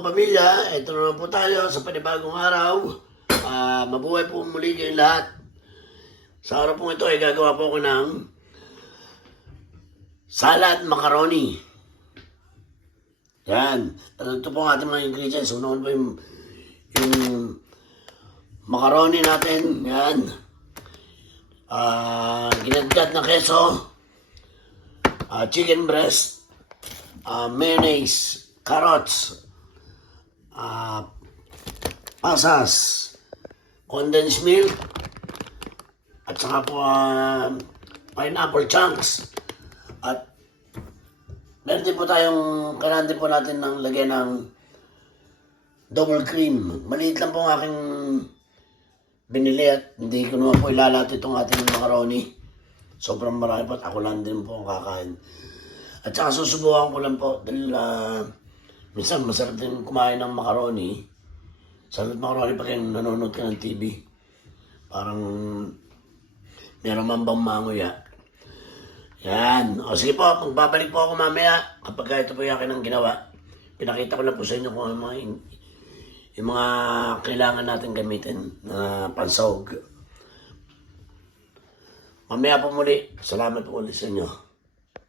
kapamilya, ito na po tayo sa panibagong araw. Mabuhay po muli kayong lahat. Sa araw po ito ay gagawa po ako ng salad macaroni. Yan. Ito po ang ating mga ingredients. Unahan po yung macaroni natin. Yan. Ginadgad na keso. Chicken breast. Mayonnaise. Carrots. Pasas. Condensed milk. At saka po pineapple chunks. At meron din po tayong kailangan din po natin ng lagyan ng double cream. Maliit lang po ang aking binili at hindi ko naman po ilalat itong ating macaroni. Sobrang marami po at ako lang din po ang kakain. At saka susubukan ko lang po dahil minsan masarap din kumain ng macaroni. Salad macaroni pag nanonood ka ng TV. Parang meron man bang manguya. Yan. O sige po, magbabalik po ako mamaya kapag ito po yung akin ang ginawa. Pinakita ko lang po sa inyo kung ano yung mga kailangan natin gamitin na pansahog. Mamaya po muli. Salamat po ulit sa inyo.